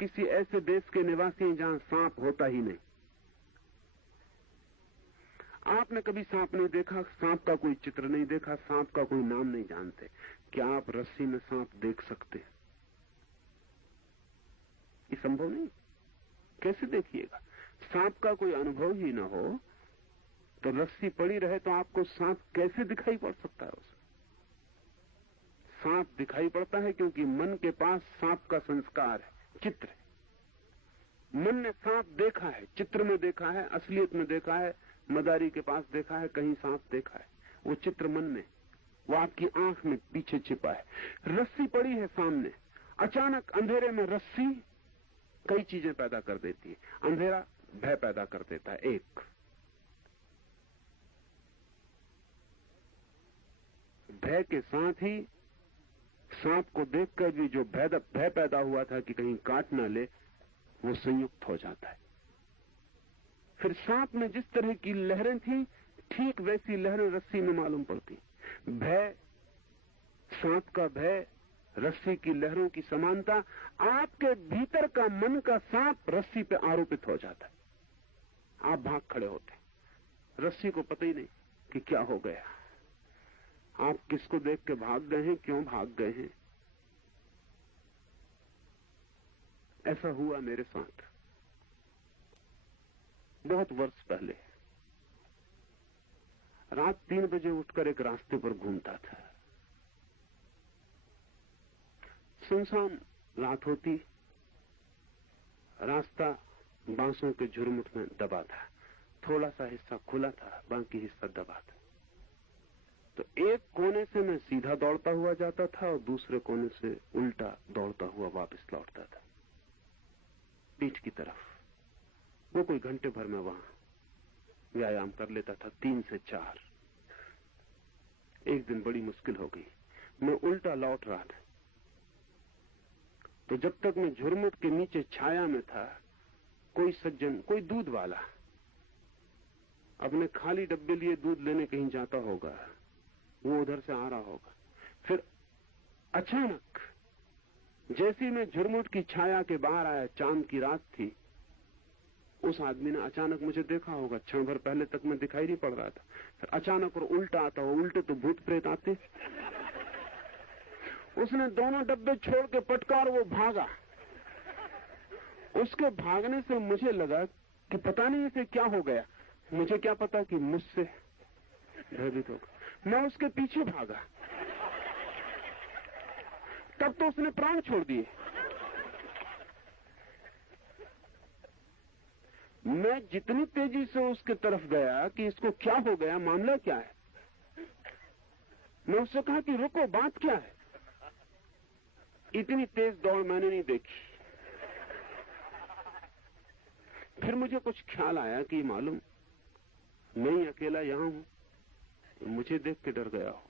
किसी ऐसे देश के निवासी हैं जहां सांप होता ही नहीं। आपने कभी सांप नहीं देखा, सांप का कोई चित्र नहीं देखा, सांप का कोई नाम नहीं जानते, क्या आप रस्सी में सांप देख सकते हैं? ये संभव नहीं। कैसे देखिएगा? सांप का कोई अनुभव ही ना हो तो रस्सी पड़ी रहे तो आपको सांप कैसे दिखाई पड़ सकता है? उसमें सांप दिखाई पड़ता है क्योंकि मन के पास सांप का संस्कार है, चित्र है। मन ने सांप देखा है, चित्र में देखा है, असलियत में देखा है, मदारी के पास देखा है, कहीं सांप देखा है। वो चित्र मन में, वो आपकी आंख में पीछे छिपा है। रस्सी पड़ी है सामने, अचानक अंधेरे में रस्सी कई चीजें पैदा कर देती है। अंधेरा भय पैदा कर देता है, एक भय के साथ ही सांप को देखकर भी जो भय पैदा हुआ था कि कहीं काट ना ले, वो संयुक्त हो जाता है। फिर सांप में जिस तरह की लहरें थी, ठीक वैसी लहरें रस्सी में मालूम पड़ती। भय, सांप का भय, रस्सी की लहरों की समानता, आपके भीतर का मन का सांप रस्सी पे आरोपित हो जाता है। आप भाग खड़े होते, रस्सी को पता ही नहीं कि क्या हो गया। आप किसको देख के भाग गए हैं, क्यों भाग गए हैं। ऐसा हुआ मेरे साथ बहुत वर्ष पहले। रात 3 बजे उठकर एक रास्ते पर घूमता था। सुनसान रात होती, रास्ता बांसों के झुरमुट में दबा था। थोड़ा सा हिस्सा खुला था, बाकी हिस्सा दबा था। तो एक कोने से मैं सीधा दौड़ता हुआ जाता था और दूसरे कोने से उल्टा दौड़ता हुआ वापस लौटता था, पीठ की तरफ। वो कोई घंटे भर में वहां व्यायाम कर लेता था, 3 से 4। एक दिन बड़ी मुश्किल हो गई, मैं उल्टा लौट रहा था। तो जब तक मैं झुरमुट के नीचे छाया में था, कोई सज्जन, कोई दूध वाला अपने खाली डब्बे लिए दूध लेने कहीं जाता होगा, वो उधर से आ रहा होगा। फिर अचानक जैसे मैं झुरमुट की छाया के बाहर आया, चांद की रात थी, उस आदमी ने अचानक मुझे देखा होगा। क्षण भर पहले तक मैं दिखाई नहीं पड़ रहा था, फिर अचानक और उल्टा आता हुआ, उल्टे तो भूत प्रेत आते। उसने दोनों डब्बे छोड़ के पटकार, वो भागा। उसके भागने से मुझे लगा कि पता नहीं इसे क्या हो गया। मुझे क्या पता कि मुझसे भयभीत होगा। मैं उसके पीछे भागा, तब तो उसने प्राण छोड़ दिए। मैं जितनी तेजी से उसके तरफ गया कि इसको क्या हो गया, मामला क्या है। मैं उससे कहा कि रुको, बात क्या है। इतनी तेज दौड़ मैंने नहीं देखी। फिर मुझे कुछ ख्याल आया कि मालूम मैं ही अकेला यहां हूं, मुझे देख के डर गया हूं।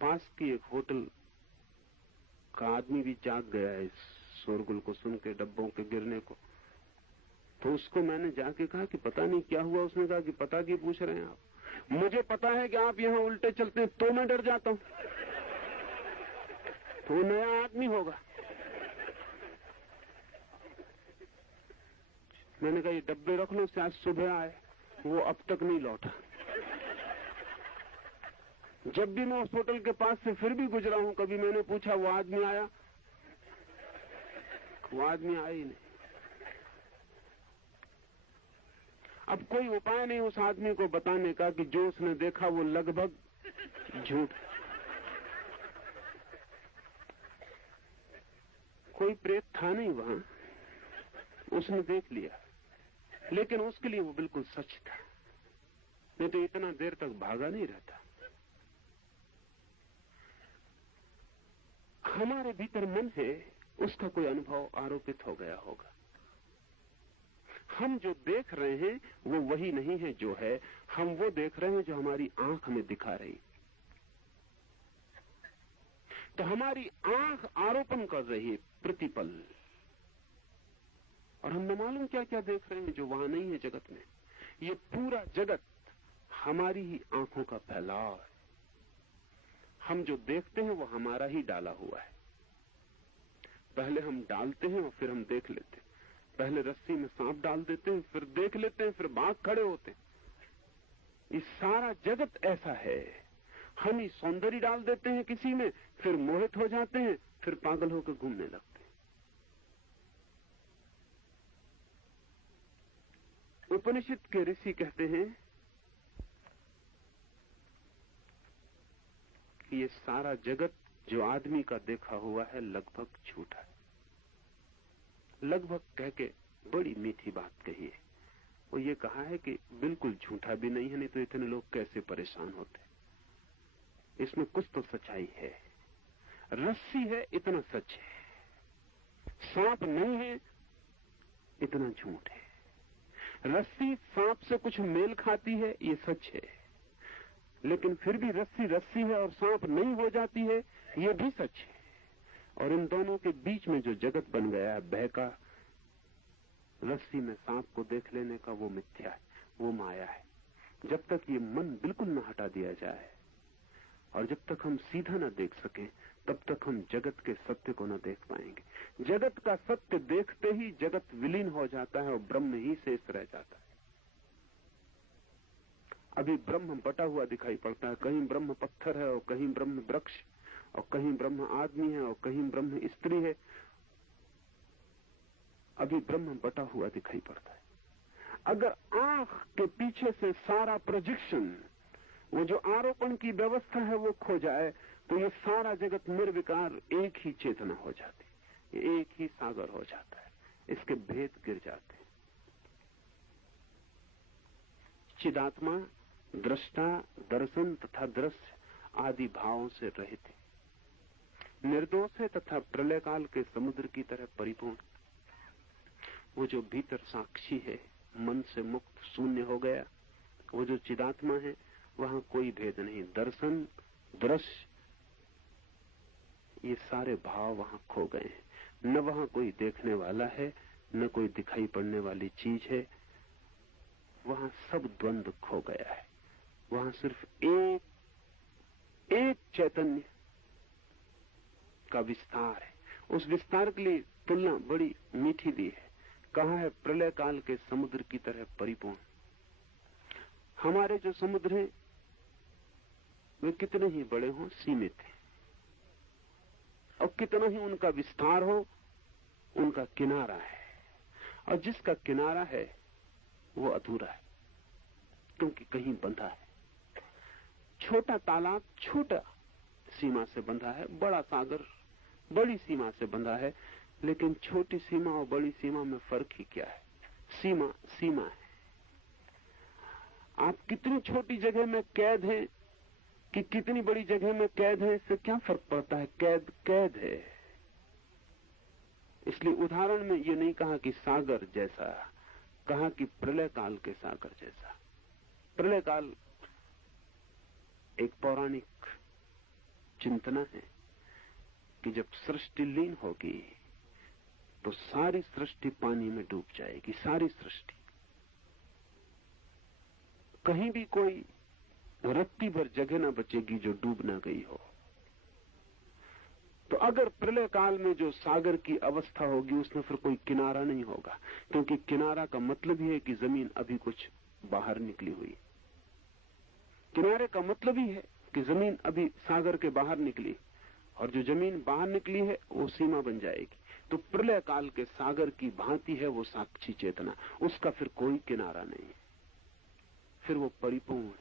पास की एक होटल का आदमी भी जाग गया है इस शोरगुल को सुन के, डब्बों के गिरने को। तो उसको मैंने जाके कहा कि पता नहीं क्या हुआ। उसने कहा कि पता क्यों पूछ रहे हैं आप, मुझे पता है कि आप यहां उल्टे चलते हैं, तो मैं डर जाता हूं। तो नया आदमी होगा। मैंने कहा ये डब्बे रख लो, शायद सुबह आए। वो अब तक नहीं लौटा। जब भी मैं उस होटल के पास से फिर भी गुजरा हूं, कभी मैंने पूछा वो आदमी आया, वो आदमी आया ही नहीं। अब कोई उपाय नहीं उस आदमी को बताने का कि जो उसने देखा वो लगभग झूठ। कोई प्रेत था नहीं वहां, उसने देख लिया, लेकिन उसके लिए वो बिल्कुल सच था। नहीं तो इतना देर तक भागा नहीं रहता। हमारे भीतर मन है, उसका कोई अनुभव आरोपित हो गया होगा। हम जो देख रहे हैं वो वही नहीं है जो है, हम वो देख रहे हैं जो हमारी आंख हमें दिखा रही। तो हमारी आंख आरोपण कर रही है प्रतिपल, और हम न मालूम क्या क्या देख रहे हैं जो वहां नहीं है जगत में। ये पूरा जगत हमारी ही आंखों का फैलाव है। हम जो देखते हैं वो हमारा ही डाला हुआ है। पहले हम डालते हैं और फिर हम देख लेते हैं। पहले रस्सी में सांप डाल देते हैं, फिर देख लेते हैं, फिर बाघ खड़े होते हैं। ये सारा जगत ऐसा है। हम ही सौंदर्य डाल देते हैं किसी में, फिर मोहित हो जाते हैं, फिर पागल होकर घूमने लगते हैं। उपनिषद के ऋषि कहते हैं कि ये सारा जगत जो आदमी का देखा हुआ है लगभग झूठा है। लगभग कह के बड़ी मीठी बात कही है। वो ये कहा है कि बिल्कुल झूठा भी नहीं है, नहीं तो इतने लोग कैसे परेशान होते। इसमें कुछ तो सच्चाई है। रस्सी है इतना सच है, सांप नहीं है इतना झूठ है। रस्सी सांप से कुछ मेल खाती है ये सच है, लेकिन फिर भी रस्सी रस्सी है और सांप नहीं हो जाती है ये भी सच है। और इन दोनों के बीच में जो जगत बन गया है भय का, रस्सी में सांप को देख लेने का, वो मिथ्या है, वो माया है। जब तक ये मन बिल्कुल न हटा दिया जाए और जब तक हम सीधा न देख सकें, तब तक हम जगत के सत्य को न देख पाएंगे। जगत का सत्य देखते ही जगत विलीन हो जाता है और ब्रह्म ही शेष रह जाता है। अभी ब्रह्म बटा हुआ दिखाई पड़ता है, कहीं ब्रह्म पत्थर है और कहीं ब्रह्म वृक्ष, और कहीं ब्रह्म आदमी है और कहीं ब्रह्म स्त्री है। अभी ब्रह्म बटा हुआ दिखाई पड़ता है। अगर आंख के पीछे से सारा प्रोजेक्शन, वो जो आरोपण की व्यवस्था है, वो खो जाए, तो ये सारा जगत निर्विकार एक ही चेतना हो जाती, ये एक ही सागर हो जाता है, इसके भेद गिर जाते हैं। चिदात्मा दृष्टा, दर्शन तथा दृश्य आदि भावों से रहित है, निर्दोष है तथा प्रलय काल के समुद्र की तरह परिपूर्ण। वो जो भीतर साक्षी है, मन से मुक्त शून्य हो गया, वो जो चिदात्मा है, वहां कोई भेद नहीं। दर्शन, दृश्य, ये सारे भाव वहां खो गए हैं। न वहां कोई देखने वाला है, न कोई दिखाई पड़ने वाली चीज है। वहां सब द्वंद्व खो गया है। वहां सिर्फ एक चैतन्य का विस्तार है। उस विस्तार के लिए तुलना बड़ी मीठी दी है। कहा है प्रलय काल के समुद्र की तरह परिपूर्ण। हमारे जो समुद्र हैं वे कितने ही बड़े हों सीमित हैं, और कितना ही उनका विस्तार हो उनका किनारा है, और जिसका किनारा है वो अधूरा है क्योंकि कहीं बंधा है। छोटा तालाब छोटा सीमा से बंधा है, बड़ा सागर बड़ी सीमा से बंधा है, लेकिन छोटी सीमा और बड़ी सीमा में फर्क ही क्या है? सीमा सीमा है। आप कितनी छोटी जगह में कैद हैं कि कितनी बड़ी जगह में कैद है, इससे क्या फर्क पड़ता है? कैद कैद है। इसलिए उदाहरण में ये नहीं कहा कि सागर जैसा, कहा कि प्रलय काल के सागर जैसा। प्रलय काल एक पौराणिक चिंतना है कि जब सृष्टि लीन होगी तो सारी सृष्टि पानी में डूब जाएगी। सारी सृष्टि, कहीं भी कोई रत्ती भर जगह न बचेगी जो डूब ना गई हो। तो अगर प्रलय काल में जो सागर की अवस्था होगी उसमें फिर कोई किनारा नहीं होगा, क्योंकि किनारा का मतलब ही है कि जमीन अभी कुछ बाहर निकली हुई। किनारे का मतलब ही है कि जमीन अभी सागर के बाहर निकली, और जो जमीन बाहर निकली है वो सीमा बन जाएगी। तो प्रलय काल के सागर की भांति है वो साक्षी चेतना, उसका फिर कोई किनारा नहीं, फिर वो परिपूर्ण है,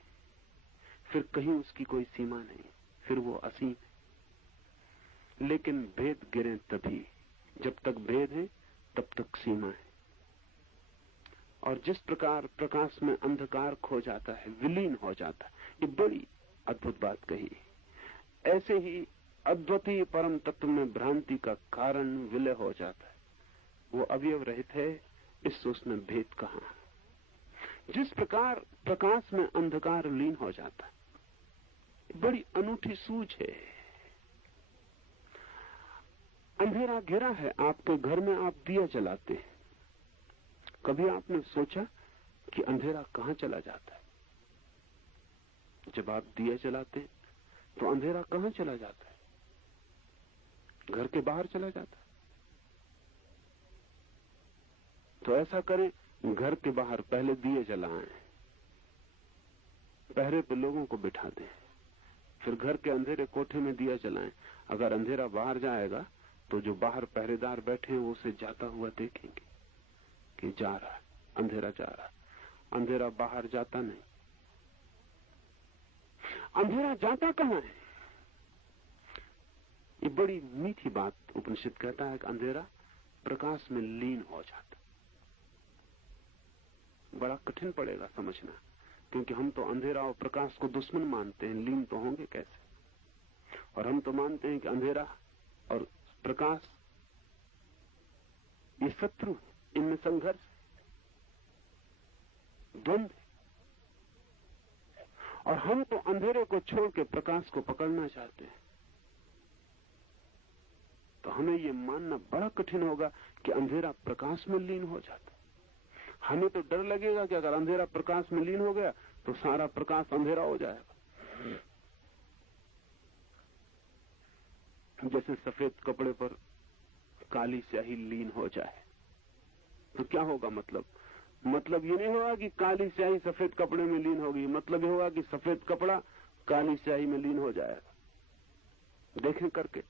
फिर कहीं उसकी कोई सीमा नहीं, फिर वो असीम है। लेकिन भेद गिरे तभी, जब तक भेद है तब तक सीमा है। और जिस प्रकार प्रकाश में अंधकार खो जाता है, विलीन हो जाता है, ये बड़ी अद्भुत बात कही। ऐसे ही अद्वितीय परम तत्व में भ्रांति का कारण विलय हो जाता है, वो अवयव रहित है, इससे उसने भेद कहा। जिस प्रकार प्रकाश में अंधकार लीन हो जाता है, बड़ी अनूठी सूझ है। अंधेरा घेरा है, आपके घर में आप दिया जलाते हैं, कभी आपने सोचा कि अंधेरा कहां चला जाता है? जब आप दिया जलाते हैं तो अंधेरा कहां चला जाता है? घर के बाहर चला जाता है। तो ऐसा करें, घर के बाहर पहले दिए जलाएं, पहरे पे लोगों को बिठा दें, फिर घर के अंधेरे कोठे में दिया जलाएं। अगर अंधेरा बाहर जाएगा तो जो बाहर पहरेदार बैठे हैं वो उसे जाता हुआ देखेंगे कि जा रहा है, अंधेरा जा रहा है। अंधेरा बाहर जाता नहीं। अंधेरा जाता कहां है? ये बड़ी मीठी बात उपनिषद कहता है कि अंधेरा प्रकाश में लीन हो जाता। बड़ा कठिन पड़ेगा समझना, क्योंकि हम तो अंधेरा और प्रकाश को दुश्मन मानते हैं, लीन तो होंगे कैसे। और हम तो मानते हैं कि अंधेरा और प्रकाश ये शत्रु, इनमें संघर्ष, द्वंद्व। और हम तो अंधेरे को छोड़ के प्रकाश को पकड़ना चाहते हैं। तो हमें ये मानना बड़ा कठिन होगा कि अंधेरा प्रकाश में लीन हो जाता। हमें तो डर लगेगा कि अगर अंधेरा प्रकाश में लीन हो गया तो सारा प्रकाश अंधेरा हो जाएगा। जैसे सफेद कपड़े पर काली स्याही लीन हो जाए तो क्या होगा? मतलब ये नहीं होगा कि काली स्याही सफेद कपड़े में लीन होगी, मतलब ये होगा कि सफेद कपड़ा काली स्याही में लीन हो जाएगा। देखें करके,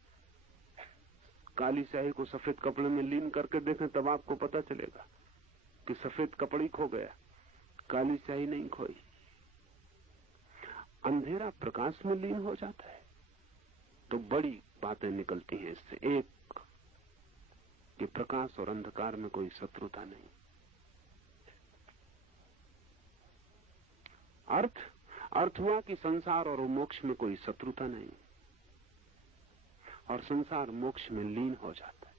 काली स्याही को सफेद कपड़े में लीन करके देखें, तब आपको पता चलेगा कि सफेद कपड़ा खो गया, काली स्याही नहीं खोई। अंधेरा प्रकाश में लीन हो जाता है तो बड़ी बातें निकलती हैं इससे। एक, कि प्रकाश और अंधकार में कोई शत्रुता नहीं। अर्थ हुआ कि संसार और मोक्ष में कोई शत्रुता नहीं, और संसार मोक्ष में लीन हो जाता है।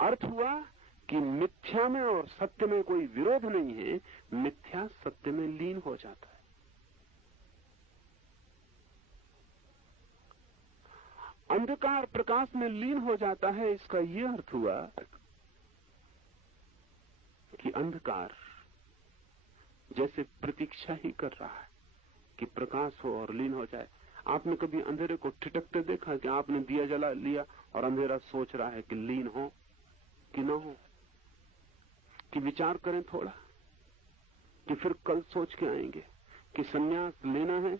अर्थ हुआ कि मिथ्या में और सत्य में कोई विरोध नहीं है, मिथ्या सत्य में लीन हो जाता है। अंधकार प्रकाश में लीन हो जाता है, इसका यह अर्थ हुआ कि अंधकार जैसे प्रतीक्षा ही कर रहा है कि प्रकाश हो और लीन हो जाए। आपने कभी अंधेरे को ठिठकते देखा कि आपने दिया जला लिया और अंधेरा सोच रहा है कि लीन हो कि ना हो, कि विचार करें थोड़ा, कि फिर कल सोच के आएंगे कि संन्यास लेना है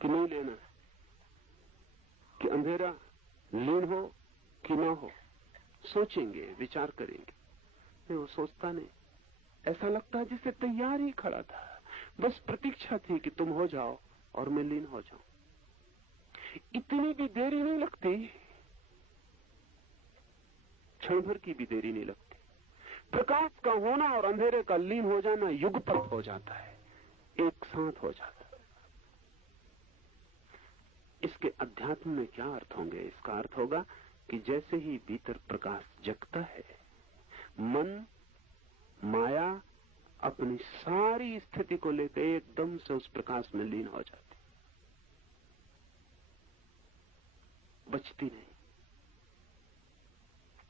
कि नहीं लेना है, कि अंधेरा लीन हो कि ना हो। सोचेंगे, विचार करेंगे। नहीं, वो सोचता नहीं। ऐसा लगता है जैसे तैयार ही खड़ा था, बस प्रतीक्षा थी कि तुम हो जाओ और मैं लीन हो जाऊं। इतनी भी देरी नहीं लगती, क्षण भर की भी देरी नहीं लगती। प्रकाश का होना और अंधेरे का लीन हो जाना युगपत हो जाता है, एक साथ हो जाता है। इसके अध्यात्म में क्या अर्थ होंगे? इसका अर्थ होगा कि जैसे ही भीतर प्रकाश जगता है, मन माया अपनी सारी स्थिति को लेकर एकदम से उस प्रकाश में लीन हो जाती, बचती नहीं,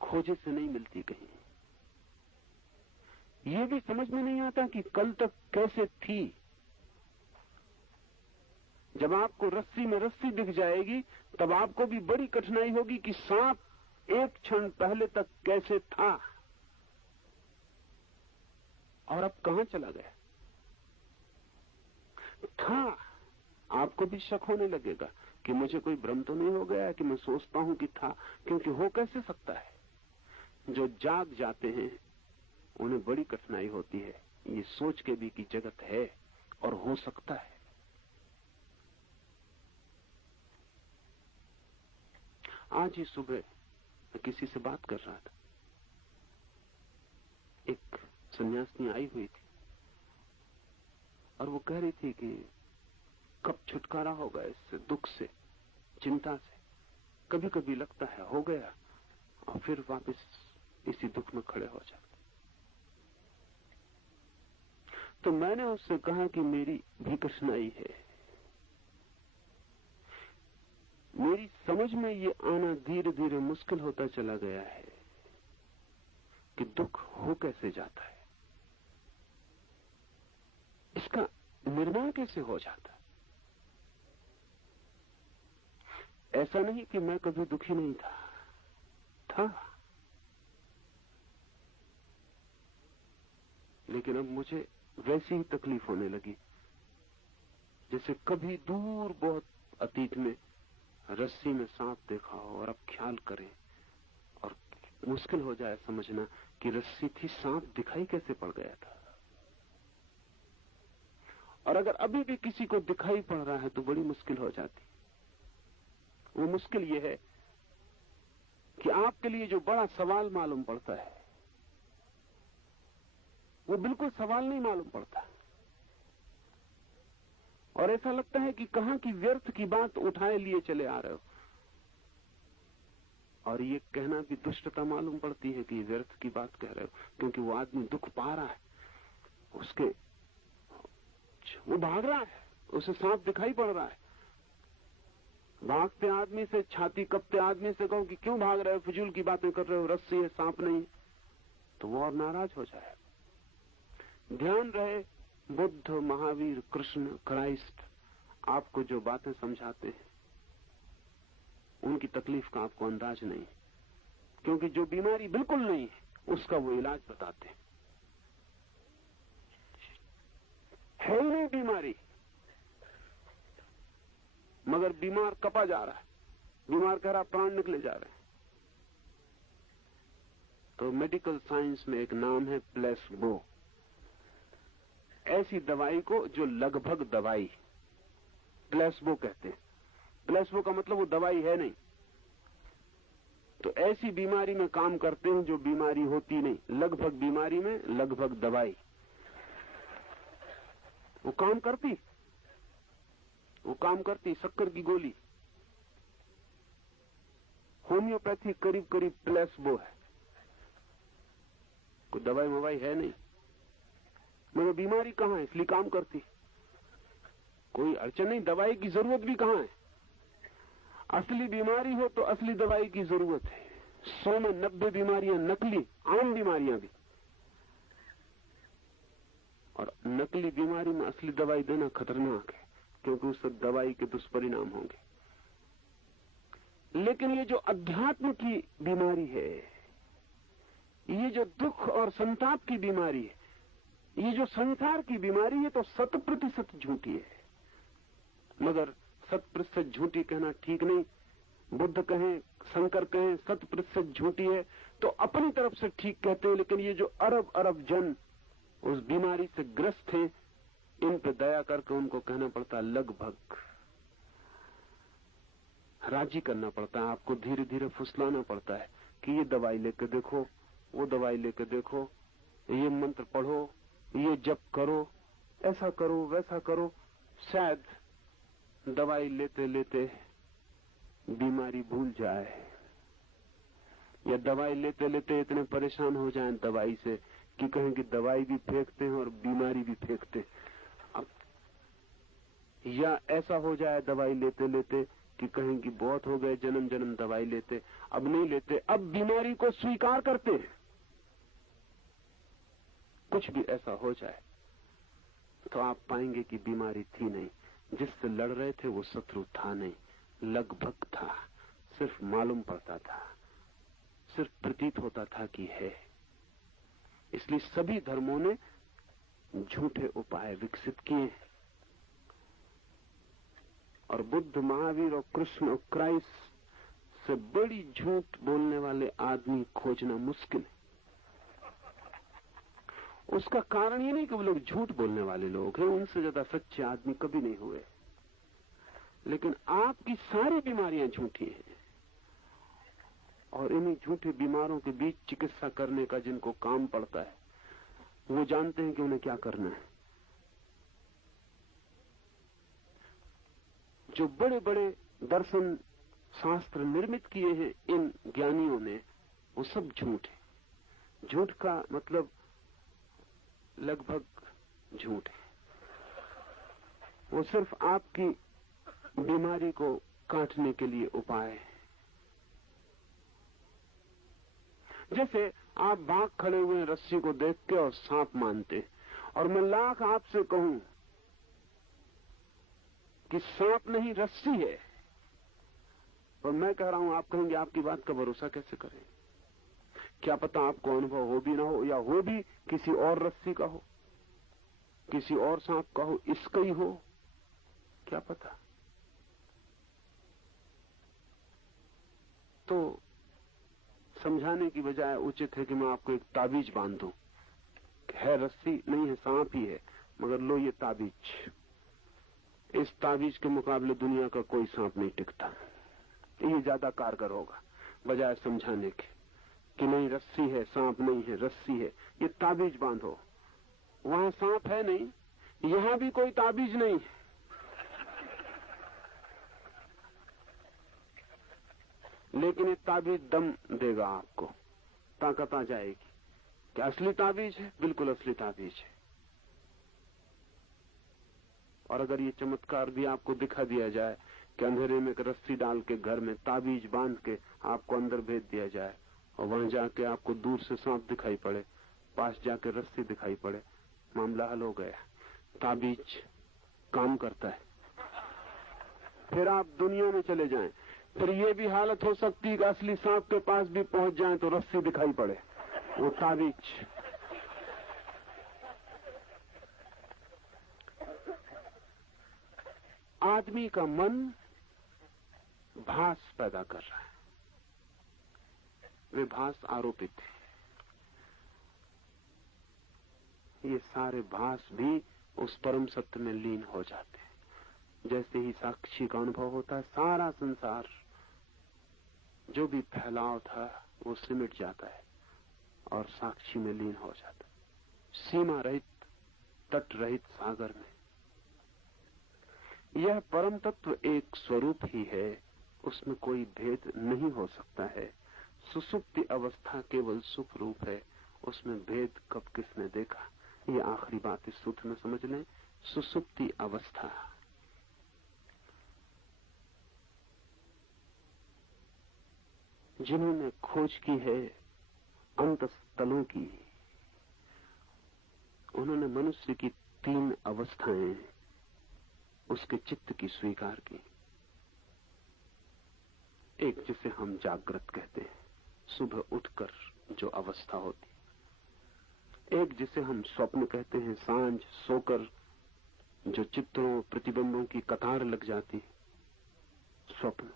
खोजे से नहीं मिलती कहीं। ये भी समझ में नहीं आता कि कल तक कैसे थी। जब आपको रस्सी में रस्सी दिख जाएगी तब आपको भी बड़ी कठिनाई होगी कि सांप एक क्षण पहले तक कैसे था और अब कहां चला गया था। आपको भी शक होने लगेगा कि मुझे कोई भ्रम तो नहीं हो गया कि मैं सोचता हूं कि था, क्योंकि हो कैसे सकता है। जो जाग जाते हैं उन्हें बड़ी कठिनाई होती है ये सोच के भी कि जगत है और हो सकता है। आज ही सुबह मैं किसी से बात कर रहा था, एक सन्यासिनी आई हुई थी और वो कह रही थी कि कब छुटकारा होगा इससे, दुख से, चिंता से। कभी कभी लगता है हो गया और फिर वापस इसी दुख में खड़े हो जाते। तो मैंने उससे कहा कि मेरी भी कठिनाई है, मेरी समझ में ये आना धीरे धीरे मुश्किल होता चला गया है कि दुख हो कैसे जाता है, इसका निर्माण कैसे हो जाता है। ऐसा नहीं कि मैं कभी दुखी नहीं था, लेकिन अब मुझे वैसी ही तकलीफ होने लगी जैसे कभी दूर बहुत अतीत में रस्सी में सांप देखा हो। और अब ख्याल करें और मुश्किल हो जाए समझना कि रस्सी थी, सांप दिखाई कैसे पड़ गया था। और अगर अभी भी किसी को दिखाई पड़ रहा है तो बड़ी मुश्किल हो जाती। वो मुश्किल ये है कि आपके लिए जो बड़ा सवाल मालूम पड़ता है वो बिल्कुल सवाल नहीं मालूम पड़ता, और ऐसा लगता है कि कहां की व्यर्थ की बात उठाए लिए चले आ रहे हो। और ये कहना भी दुष्टता मालूम पड़ती है कि व्यर्थ की बात कह रहे हो, क्योंकि वो आदमी दुख पा रहा है, वो भाग रहा है, उसे सांप दिखाई पड़ रहा है। भागते आदमी से, छाती कपते आदमी से कहो कि क्यों भाग रहे हो, फिजूल की बातें कर रहे हो, रस्सी है सांप नहीं, तो वो और नाराज हो जाए। ध्यान रहे, बुद्ध, महावीर, कृष्ण, क्राइस्ट आपको जो बातें समझाते हैं उनकी तकलीफ का आपको अंदाज नहीं, क्योंकि जो बीमारी बिल्कुल नहीं है उसका वो इलाज बताते हैं। है ही नहीं बीमारी, मगर बीमार कपा जा रहा है, बीमार कह रहा प्राण निकले जा रहे हैं। तो मेडिकल साइंस में एक नाम है प्लेसबो, ऐसी दवाई को जो लगभग दवाई, प्लेसबो कहते हैं। प्लेसबो का मतलब वो दवाई है नहीं। तो ऐसी बीमारी में काम करते हैं जो बीमारी होती नहीं, लगभग बीमारी में लगभग दवाई। वो काम करती शक्कर की गोली। होम्योपैथी करीब करीब प्लेसबो है, कोई दवाई मवाई है नहीं, मगर बीमारी कहां है, इसलिए काम करती। कोई अड़चन नहीं, दवाई की जरूरत भी कहां है। असली बीमारी हो तो असली दवाई की जरूरत है। 100 में 90 बीमारियां नकली, आम बीमारियां भी। और नकली बीमारी में असली दवाई देना खतरनाक है, क्योंकि उससे दवाई के दुष्परिणाम होंगे। लेकिन ये जो अध्यात्म की बीमारी है, ये जो दुख और संताप की बीमारी है, ये जो संसार की बीमारी है, तो 100% झूठी है। मगर 100% झूठी कहना ठीक नहीं। बुद्ध कहें, शंकर कहें 100% झूठी है तो अपनी तरफ से ठीक कहते हैं। लेकिन ये जो अरब अरब जन उस बीमारी से ग्रस्त हैं, इन पे दया करके उनको कहना पड़ता है, लगभग राजी करना पड़ता है, आपको धीरे धीरे फुसलाना पड़ता है कि ये दवाई लेके देखो, वो दवाई लेके देखो, ये मंत्र पढ़ो, ये जप करो, ऐसा करो, वैसा करो। शायद दवाई लेते लेते बीमारी भूल जाए, या दवाई लेते लेते इतने परेशान हो जाएं दवाई से कि कहें कि दवाई भी फेंकते हैं और बीमारी भी फेंकते। अब या ऐसा हो जाए दवाई लेते लेते कि कहें कि बहुत हो गए, जन्म जन्म दवाई लेते, अब नहीं लेते, अब बीमारी को स्वीकार करते हैं। कुछ भी ऐसा हो जाए तो आप पाएंगे कि बीमारी थी नहीं, जिससे लड़ रहे थे वो शत्रु था नहीं, लगभग था, सिर्फ मालूम पड़ता था, सिर्फ प्रतीत होता था कि है। इसलिए सभी धर्मों ने झूठे उपाय विकसित किए, और बुद्ध, महावीर और कृष्ण और क्राइस्ट से बड़ी झूठ बोलने वाले आदमी खोजना मुश्किल है। उसका कारण ये नहीं कि वो लोग झूठ बोलने वाले लोग हैं, उनसे ज्यादा सच्चे आदमी कभी नहीं हुए। लेकिन आपकी सारी बीमारियां झूठी हैं, और इन्हीं झूठे बीमारों के बीच चिकित्सा करने का जिनको काम पड़ता है, वो जानते हैं कि उन्हें क्या करना है। जो बड़े बड़े दर्शन शास्त्र निर्मित किए हैं इन ज्ञानियों ने, वो सब झूठ है। झूठ का मतलब लगभग झूठ है, वो सिर्फ आपकी बीमारी को काटने के लिए उपाय है। जैसे आप भाग खड़े हुए रस्सी को देख के और सांप मानते, और मैं लाख आपसे कहूं कि सांप नहीं रस्सी है, और मैं कह रहा हूं, आप कहेंगे आपकी बात का भरोसा कैसे करें, क्या पता आपको अनुभव हो भी ना हो, या हो भी किसी और रस्सी का हो। किसी और सांप का हो, इसका ही हो, क्या पता। तो समझाने की बजाय उचित है कि मैं आपको एक ताबीज बांध दूं। है रस्सी नहीं है, सांप ही है, मगर लो ये ताबीज। इस ताबीज के मुकाबले दुनिया का कोई सांप नहीं टिकता। ये ज्यादा कारगर होगा बजाय समझाने के कि नहीं रस्सी है, सांप नहीं है, रस्सी है। ये ताबीज बांधो, वहां सांप है नहीं, यहां भी कोई ताबीज नहीं है। लेकिन ये ताबीज दम देगा, आपको ताकत आ जाएगी कि असली ताबीज है, बिल्कुल असली ताबीज है। और अगर ये चमत्कार भी आपको दिखा दिया जाए कि अंधेरे में एक रस्सी डाल के घर में ताबीज बांध के आपको अंदर भेज दिया जाए, और वहां जाके आपको दूर से सांप दिखाई पड़े, पास जाके रस्सी दिखाई पड़े, मामला हल हो गया। ताबीज काम करता है। फिर आप दुनिया में चले जाएं, फिर ये भी हालत हो सकती है कि असली सांप के पास भी पहुंच जाएं तो रस्सी दिखाई पड़े, वो ताबीज। आदमी का मन भास पैदा कर रहा है, वे भास आरोपित है। ये सारे भास भी उस परम सत्य में लीन हो जाते हैं। जैसे ही साक्षी का अनुभव होता है, सारा संसार जो भी फैलाव था वो सिमट जाता है और साक्षी में लीन हो जाता है, सीमा रहित, तट रहित सागर में। यह परम तत्व एक स्वरूप ही है, उसमें कोई भेद नहीं हो सकता है। सुसुप्ति अवस्था केवल सुख रूप है, उसमें भेद कब किसने देखा। ये आखिरी बात इस सूत्र में समझ लें। सुसुप्ति अवस्था जिन्होंने खोज की है अंतस्थलों की, उन्होंने मनुष्य की 3 अवस्थाएं उसके चित्त की स्वीकार की। एक जिसे हम जागृत कहते हैं, सुबह उठकर जो अवस्था होती। एक जिसे हम स्वप्न कहते हैं, सांझ सोकर जो चित्रों प्रतिबिंबों की कतार लग जाती, स्वप्न।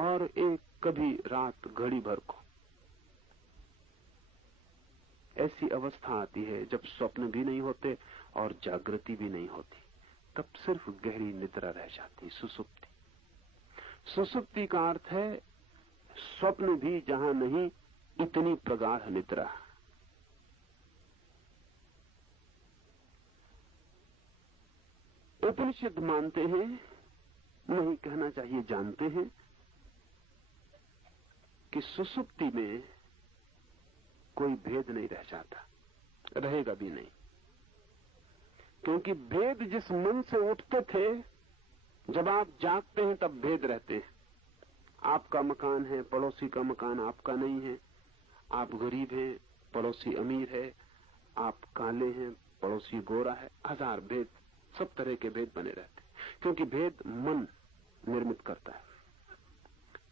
और एक कभी रात घड़ी भर को ऐसी अवस्था आती है जब स्वप्न भी नहीं होते और जागृति भी नहीं होती, तब सिर्फ गहरी निद्रा रह जाती, सुसुप्ति। सुसुप्ति का अर्थ है स्वप्न भी जहां नहीं, इतनी प्रगाढ़ निद्रा। उपनिषद मानते हैं, नहीं कहना चाहिए जानते हैं, कि सुसुप्ति में कोई भेद नहीं रह जाता, रहेगा भी नहीं। क्योंकि भेद जिस मन से उठते थे, जब आप जागते हैं तब भेद रहते हैं। आपका मकान है, पड़ोसी का मकान आपका नहीं है। आप गरीब हैं, पड़ोसी अमीर है। आप काले हैं, पड़ोसी गोरा है। 1000 भेद, सब तरह के भेद बने रहते, क्योंकि भेद मन निर्मित करता है।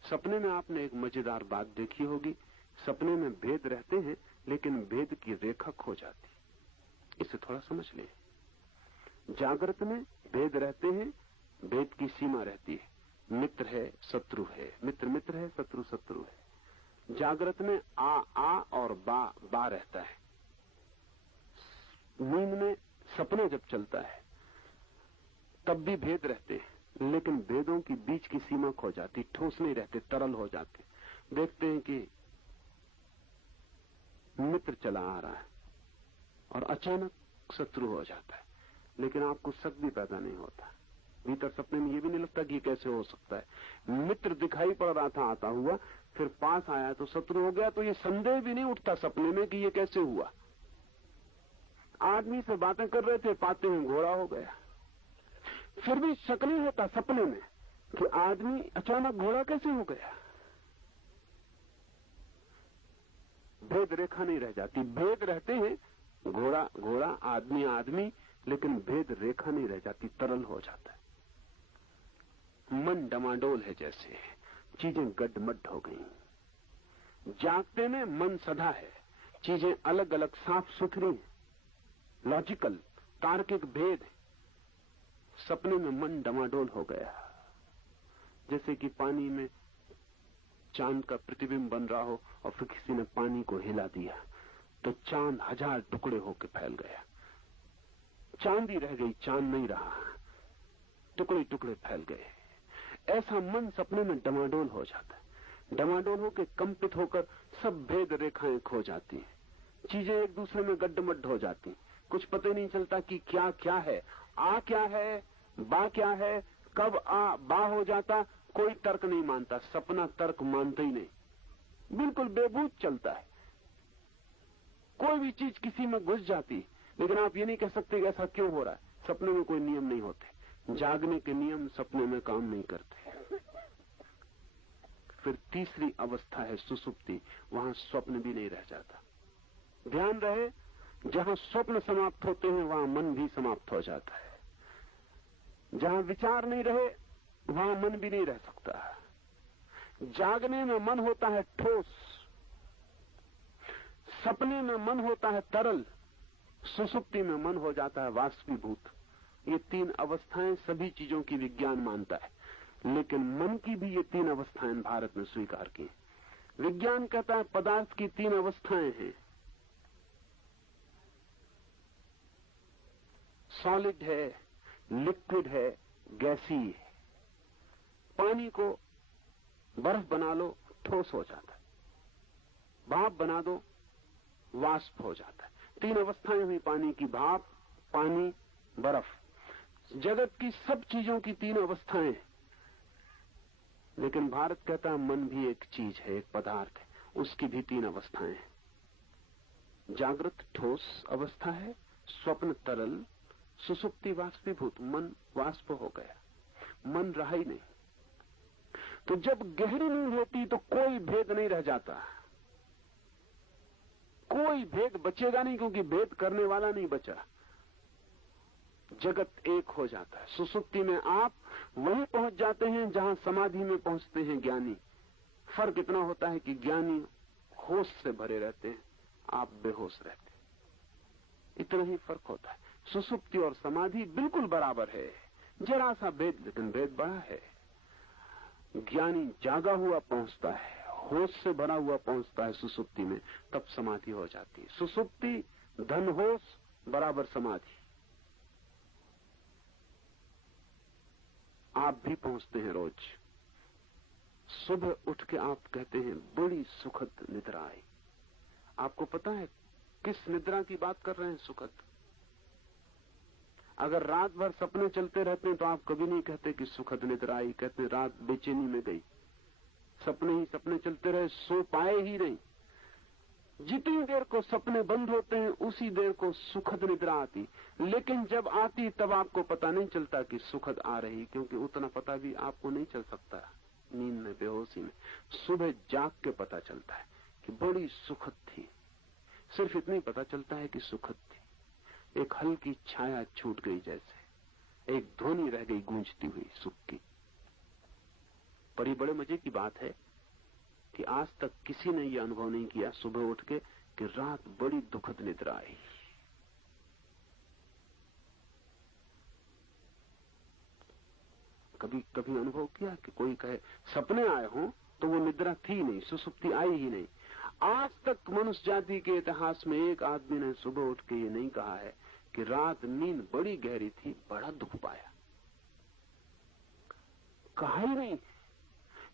सपने में आपने एक मजेदार बात देखी होगी, सपने में भेद रहते हैं लेकिन भेद की रेखा खो जाती। इसे थोड़ा समझ लें। जागृत में भेद रहते हैं, भेद की सीमा रहती है। मित्र है, शत्रु है, मित्र मित्र है, शत्रु शत्रु है। जागृत में आ और बा रहता है। नींद में सपना जब चलता है तब भी भेद रहते हैं, लेकिन भेदों की बीच की सीमा खो जाती, ठोस नहीं रहते, तरल हो जाते। देखते हैं कि मित्र चला आ रहा है और अचानक शत्रु हो जाता है, लेकिन आपको शक भी पैदा नहीं होता। भीतर सपने में ये भी नहीं लगता कि ये कैसे हो सकता है। मित्र दिखाई पड़ रहा था आता हुआ, फिर पास आया तो शत्रु हो गया, तो ये संदेह भी नहीं उठता सपने में कि ये कैसे हुआ। आदमी से बातें कर रहे थे, पाते हैं घोड़ा हो गया। फिर भी शक नहीं होता सपने में कि आदमी अचानक घोड़ा कैसे हो गया। भेद रेखा नहीं रह जाती। भेद रहते हैं, घोड़ा घोड़ा, आदमी आदमी, लेकिन भेद रेखा नहीं रह जाती, तरल हो जाता है। मन डमाडोल है, जैसे चीजें गड्ढमड्ढ हो गई। जागते में मन सदा है, चीजें अलग अलग साफ सुथरी, लॉजिकल, तार्किक भेद है। सपने में मन डमाडोल हो गया, जैसे कि पानी में चांद का प्रतिबिंब बन रहा हो और फिर किसी ने पानी को हिला दिया तो चांद 1000 टुकड़े होकर फैल गया। चांद ही रह गई, चांद नहीं रहा, टुकड़े टुकड़े फैल गए। ऐसा मन सपने में डमाडोल हो जाता है। डमाडोल होकर कंपित होकर सब भेद रेखाएं खो जाती हैं, चीजें एक दूसरे में गड्ढमड्ढ हो जाती, कुछ पता नहीं चलता कि क्या क्या है, आ क्या है, बा क्या है, कब आ बा हो जाता, कोई तर्क नहीं मानता। सपना तर्क मानता ही नहीं, बिल्कुल बेबूत चलता है। कोई भी चीज किसी में घुस जाती, लेकिन आप ये नहीं कह सकते कि ऐसा क्यों हो रहा है। सपने में कोई नियम नहीं होते, जागने के नियम सपने में काम नहीं करते। फिर तीसरी अवस्था है सुसुप्ति, वहां स्वप्न भी नहीं रह जाता। ध्यान रहे, जहां स्वप्न समाप्त होते हैं वहां मन भी समाप्त हो जाता है। जहां विचार नहीं रहे वहां मन भी नहीं रह सकता। जागने में मन होता है ठोस, सपने में मन होता है तरल, सुसुप्ति में मन हो जाता है वाष्पीभूत। ये 3 अवस्थाएं सभी चीजों की विज्ञान मानता है, लेकिन मन की भी ये 3 अवस्थाएं भारत में स्वीकार की। विज्ञान कहता है पदार्थ की 3 अवस्थाएं हैं, सॉलिड है, लिक्विड है, गैसीय है। पानी को बर्फ बना लो, ठोस हो जाता है, भाप बना दो, वाष्प हो जाता है। 3 अवस्थाएं हुई पानी की, भाप, पानी, बर्फ। जगत की सब चीजों की 3 अवस्थाएं, लेकिन भारत कहता है मन भी एक चीज है, एक पदार्थ है, उसकी भी 3 अवस्थाएं हैं। जागृत ठोस अवस्था है, स्वप्न तरल, सुसुप्ति वाष्पीभूत। मन वाष्प हो गया, मन रहा ही नहीं। तो जब गहरी नींद होती तो कोई भेद नहीं रह जाता, कोई भेद बचेगा नहीं, क्योंकि भेद करने वाला नहीं बचा। जगत एक हो जाता है। सुसुप्ति में आप वहीं पहुंच जाते हैं जहां समाधि में पहुंचते हैं ज्ञानी। फर्क इतना होता है कि ज्ञानी होश से भरे रहते हैं, आप बेहोश रहते हैं, इतना ही फर्क होता है। सुसुप्ति और समाधि बिल्कुल बराबर है, जरा सा भेद, लेकिन भेद बड़ा है। ज्ञानी जागा हुआ पहुंचता है, होश से भरा हुआ पहुंचता है सुसुप्ति में, तब समाधि हो जाती है। सुसुप्ति धन होश बराबर समाधि। आप भी पहुंचते हैं रोज। सुबह उठ के आप कहते हैं बड़ी सुखद निद्रा आई। आपको पता है किस निद्रा की बात कर रहे हैं? सुखद। अगर रात भर सपने चलते रहते हैं तो आप कभी नहीं कहते कि सुखद निद्रा आई, कहते रात बेचैनी में गई। सपने ही सपने चलते रहे, सो पाए ही नहीं। जितनी देर को सपने बंद होते हैं उसी देर को सुखद निद्रा आती, लेकिन जब आती तब आपको पता नहीं चलता कि सुखद आ रही, क्योंकि उतना पता भी आपको नहीं चल सकता नींद में, बेहोशी में। सुबह जाग के पता चलता है कि बड़ी सुखद थी। सिर्फ इतना ही पता चलता है कि सुखद थी। एक हल्की छाया छूट गई, जैसे एक ध्वनि रह गई गूंजती हुई सुख की। बड़ी बड़े मजे की बात है कि आज तक किसी ने यह अनुभव नहीं किया सुबह उठ के कि रात बड़ी दुखद निद्रा आई। कभी कभी अनुभव किया कि कोई कहे सपने आए हों तो वो निद्रा थी नहीं, सुसुप्ति आई ही नहीं। आज तक मनुष्य जाति के इतिहास में एक आदमी ने सुबह उठ के ये नहीं कहा है कि रात नींद बड़ी गहरी थी, बड़ा दुख पाया। कहा ही नहीं,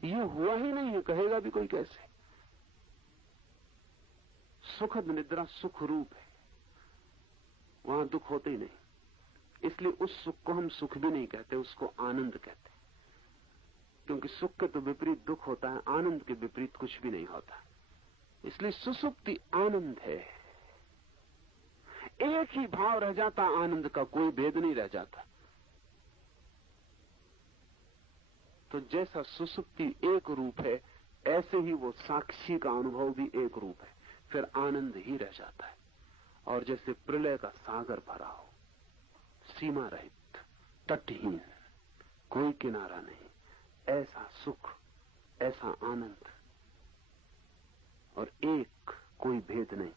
ये हुआ ही नहीं है, कहेगा भी कोई कैसे? सुखद निद्रा सुख रूप है, वहां दुख होते ही नहीं। इसलिए उस सुख को हम सुख भी नहीं कहते, उसको आनंद कहते, क्योंकि सुख के तो विपरीत दुख होता है, आनंद के विपरीत कुछ भी नहीं होता। इसलिए सुसुप्ति आनंद है, एक ही भाव रह जाता आनंद का, कोई भेद नहीं रह जाता। तो जैसा सुसुप्ति एक रूप है, ऐसे ही वो साक्षी का अनुभव भी एक रूप है, फिर आनंद ही रह जाता है। और जैसे प्रलय का सागर भरा हो, सीमा रहित, तटहीन, कोई किनारा नहीं, ऐसा सुख, ऐसा आनंद, और एक, कोई भेद नहीं।